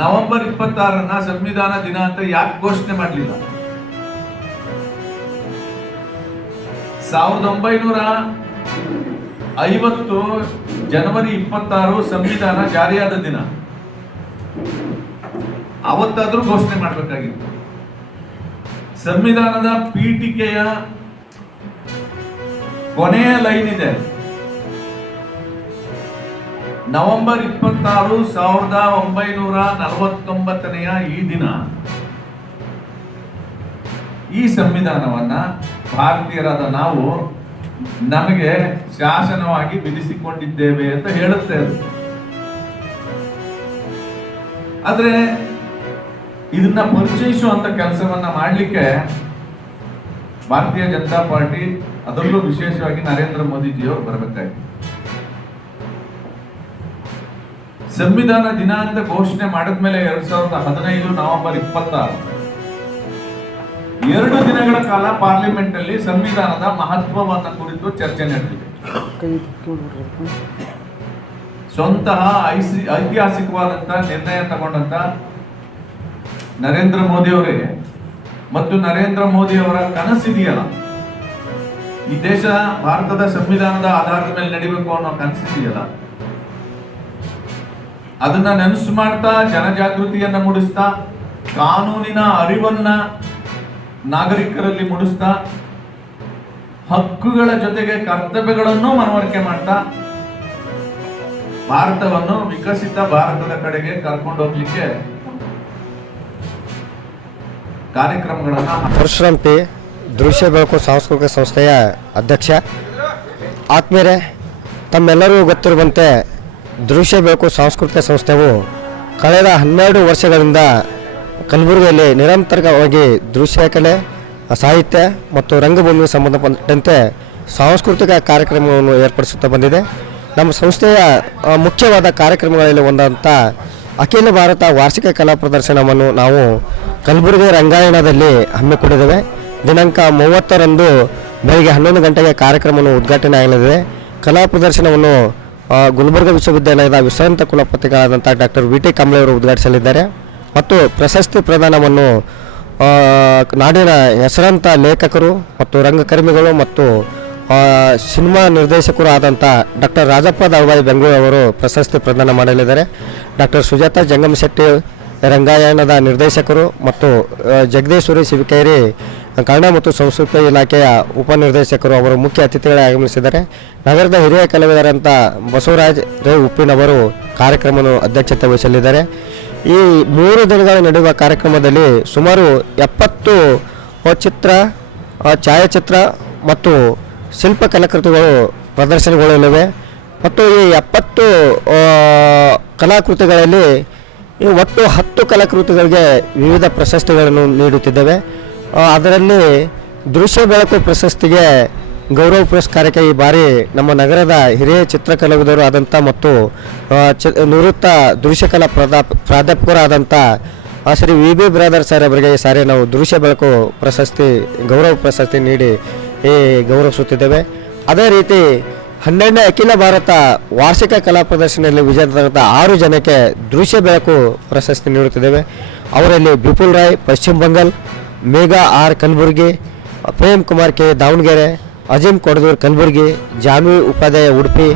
November 26 ಸಂವಿಧಾನ ದಿನ ಅಂತ ಯಾಕೆ ಘೋಷಣೆ ಮಾಡಲಿಲ್ಲ? 1950 ಜನವರಿ 26 ಸಂವಿಧಾನ ಜಾರಿಯಾದ ದಿನ. ಅವತ್ತಾದ್ರೂ ಘೋಷಣೆ ಮಾಡಬೇಕಾಗಿತ್ತು. ಸಂವಿಧಾನದ ಪೀಠಿಕೆಯ ಕೊನೆಯ ಲೈನ್ ಇದೆ, ನವೆಂಬರ್ 26, 1949 ಈ ದಿನ ಈ ಸಂವಿಧಾನವನ್ನ ಭಾರತೀಯರಾದ ನಾವು ನಮಗೆ ಶಾಸನವಾಗಿ ವಿಧಿಸಿಕೊಂಡಿದ್ದೇವೆ ಅಂತ ಹೇಳುತ್ತೆ. ಆದ್ರೆ ಇದನ್ನ ಪರಿಚಯಿಸುವಂತ ಕೆಲಸವನ್ನ ಮಾಡಲಿಕ್ಕೆ ಭಾರತೀಯ ಜನತಾ ಪಾರ್ಟಿ, ಅದರಲ್ಲೂ ವಿಶೇಷವಾಗಿ ನರೇಂದ್ರ ಮೋದಿಜಿಯವರು ಬರಬೇಕಾಗಿತ್ತು. ಸಂವಿಧಾನ ದಿನ ಅಂತ ಘೋಷಣೆ ಮಾಡಿದ್ಮೇಲೆ 2015 ನವೆಂಬರ್ 26 2 ದಿನಗಳ ಕಾಲ ಪಾರ್ಲಿಮೆಂಟ್ ಅಲ್ಲಿ ಸಂವಿಧಾನದ ಮಹತ್ವವನ್ನು ಕುರಿತು ಚರ್ಚೆ ನಡೆದಿದೆ. ಸ್ವಂತಹ ಐತಿಹಾಸಿಕವಾದಂತಹ ನಿರ್ಣಯ ತಗೊಂಡಂತ ನರೇಂದ್ರ ಮೋದಿ ಅವರೇ ಮತ್ತು ನರೇಂದ್ರ ಮೋದಿ ಅವರ ಕನಸಿದೆಯಲ್ಲ, ಈ ದೇಶ ಭಾರತದ ಸಂವಿಧಾನದ ಆಧಾರದ ಮೇಲೆ ನಡಿಬೇಕು ಅನ್ನೋ ಕನಸಿದೆಯಲ್ಲ, ಅದನ್ನ ನೆನಸು ಮಾಡ್ತಾ ಜನಜಾಗೃತಿಯನ್ನ ಮೂಡಿಸ್ತಾ, ಕಾನೂನಿನ ಅರಿವನ್ನ ನಾಗರಿಕರಲ್ಲಿ ಮೂಡಿಸ್ತಾ, ಹಕ್ಕುಗಳ ಜೊತೆಗೆ ಕರ್ತವ್ಯಗಳನ್ನು ಮನವರಿಕೆ ಮಾಡ್ತಾ ಭಾರತವನ್ನು ವಿಕಸಿತ ಭಾರತದ ಕಡೆಗೆ ಕರ್ಕೊಂಡು ಹೋಗ್ಲಿಕ್ಕೆ ಕಾರ್ಯಕ್ರಮಗಳನ್ನ. ಪರಶುರಾಮ್ ಪಿ, ದೃಶ್ಯ ಬೆಳಕು ಸಾಂಸ್ಕೃತಿಕ ಸಂಸ್ಥೆಯ ಅಧ್ಯಕ್ಷ. ಆತ್ಮೀಯರೇ, ತಮ್ಮೆಲ್ಲರಿಗೂ ಗೊತ್ತಿರುವಂತೆ ದೃಶ್ಯ ಬೆಳಕು ಸಾಂಸ್ಕೃತಿಕ ಸಂಸ್ಥೆಯು ಕಳೆದ 12 ವರ್ಷಗಳಿಂದ ಕಲಬುರಗಿಯಲ್ಲಿ ನಿರಂತರವಾಗಿ ದೃಶ್ಯ ಕಲೆ, ಸಾಹಿತ್ಯ ಮತ್ತು ರಂಗಭೂಮಿಗೆ ಸಂಬಂಧಪಟ್ಟಂತೆ ಸಾಂಸ್ಕೃತಿಕ ಕಾರ್ಯಕ್ರಮವನ್ನು ಏರ್ಪಡಿಸುತ್ತಾ ಬಂದಿದೆ. ನಮ್ಮ ಸಂಸ್ಥೆಯ ಮುಖ್ಯವಾದ ಕಾರ್ಯಕ್ರಮಗಳಲ್ಲಿ ಒಂದಂಥ ಅಖಿಲ ಭಾರತ ವಾರ್ಷಿಕ ಕಲಾ ಪ್ರದರ್ಶನವನ್ನು ನಾವು ಕಲಬುರಗಿ ರಂಗಾಯಣದಲ್ಲಿ ಹಮ್ಮಿಕೊಂಡಿದ್ದೇವೆ. ದಿನಾಂಕ 30ರಂದು ಬೆಳಗ್ಗೆ 11 ಗಂಟೆಗೆ ಕಾರ್ಯಕ್ರಮವನ್ನು ಉದ್ಘಾಟನೆ ಆಗಲಿದೆ. ಕಲಾ ಪ್ರದರ್ಶನವನ್ನು ಗುಲ್ಬರ್ಗ ವಿಶ್ವವಿದ್ಯಾಲಯದ ವಿಶ್ರಾಂತ ಕುಲಪತಿಗಳಾದಂಥ ಡಾಕ್ಟರ್ ವಿ ಟಿ ಕಂಬ್ಳೆಯವರು ಉದ್ಘಾಟಿಸಲಿದ್ದಾರೆ. ಮತ್ತು ಪ್ರಶಸ್ತಿ ಪ್ರದಾನವನ್ನು ನಾಡಿನ ಹೆಸರಾಂತ ಲೇಖಕರು ಮತ್ತು ರಂಗಕರ್ಮಿಗಳು ಮತ್ತು ಸಿನಿಮಾ ನಿರ್ದೇಶಕರು ಆದಂಥ ಡಾಕ್ಟರ್ ರಾಜಪ್ಪ ದಳವಾಯಿ ಬೆಂಗಳೂರು ಅವರು ಪ್ರಶಸ್ತಿ ಪ್ರದಾನ ಮಾಡಲಿದ್ದಾರೆ. ಡಾಕ್ಟರ್ ಸುಜಾತ ಜಂಗಮಶೆಟ್ಟಿ ರಂಗಾಯಣದ ನಿರ್ದೇಶಕರು ಮತ್ತು ಜಗದೀಶ್ವರಿ ಶಿವಕೇರಿ ಕನ್ನಡ ಮತ್ತು ಸಂಸ್ಕೃತಿ ಇಲಾಖೆಯ ಉಪನಿರ್ದೇಶಕರು ಅವರು ಮುಖ್ಯ ಅತಿಥಿಗಳಾಗಿ ಆಗಮಿಸಿದ್ದಾರೆ. ನಗರದ ಹಿರಿಯ ಕಲಾವಿದರಂಥ ಬಸವರಾಜ್ ರೇ ಉಪ್ಪಿನವರು ಕಾರ್ಯಕ್ರಮವನ್ನು ಅಧ್ಯಕ್ಷತೆ ವಹಿಸಲಿದ್ದಾರೆ. ಈ 3 ದಿನಗಳ ನಡೆಯುವ ಕಾರ್ಯಕ್ರಮದಲ್ಲಿ ಸುಮಾರು 70 ಚಿತ್ರ, ಛಾಯಾಚಿತ್ರ ಮತ್ತು ಶಿಲ್ಪ ಕಲಾಕೃತಿಗಳು ಪ್ರದರ್ಶನಗೊಳ್ಳಲಿವೆ. ಮತ್ತು ಈ 70 ಕಲಾಕೃತಿಗಳಲ್ಲಿ ಒಟ್ಟು 10 ಕಲಾಕೃತಿಗಳಿಗೆ ವಿವಿಧ ಪ್ರಶಸ್ತಿಗಳನ್ನು ನೀಡುತ್ತಿದ್ದೇವೆ. ಅದರಲ್ಲಿ ದೃಶ್ಯ ಬೆಳಕು ಪ್ರಶಸ್ತಿಗೆ ಗೌರವ ಪುರಸ್ಕಾರಕ್ಕೆ ಈ ಬಾರಿ ನಮ್ಮ ನಗರದ ಹಿರಿಯ ಚಿತ್ರಕಲಾವಿದರು ಆದಂಥ ಮತ್ತು ನಿವೃತ್ತ ದೃಶ್ಯಕಲಾ ಪ್ರಾಧ್ಯಾಪಕರಾದಂಥ Shri V B brother sir ಅವರಿಗೆ ಈ ಸಾರಿ ನಾವು ದೃಶ್ಯ ಬೆಳಕು ಪ್ರಶಸ್ತಿ ಗೌರವ ಪ್ರಶಸ್ತಿ ನೀಡಿ ಗೌರವಿಸುತ್ತಿದ್ದೇವೆ. ಅದೇ ರೀತಿ 12ನೇ ಅಖಿಲ ಭಾರತ ವಾರ್ಷಿಕ ಕಲಾ ಪ್ರದರ್ಶನದಲ್ಲಿ ವಿಜೇತರಾದಂಥ 6 ಜನಕ್ಕೆ ದೃಶ್ಯ ಬೆಳಕು ಪ್ರಶಸ್ತಿ ನೀಡುತ್ತಿದ್ದೇವೆ. ಅವರಲ್ಲಿ ವಿಪುಲ್ ರಾಯ್ ಪಶ್ಚಿಮ ಬಂಗಾಲ್, ಮೇಘಾ ಆರ್ ಕಲಬುರ್ಗಿ, ಪ್ರೇಮ್ ಕುಮಾರ್ ಕೆ ದಾವಣಗೆರೆ, ಅಜೀಂ ಕೊಡದೂರ್ ಕಲಬುರ್ಗಿ, ಜಾನ್ವಿ ಉಪಾಧ್ಯಾಯ ಉಡುಪಿ,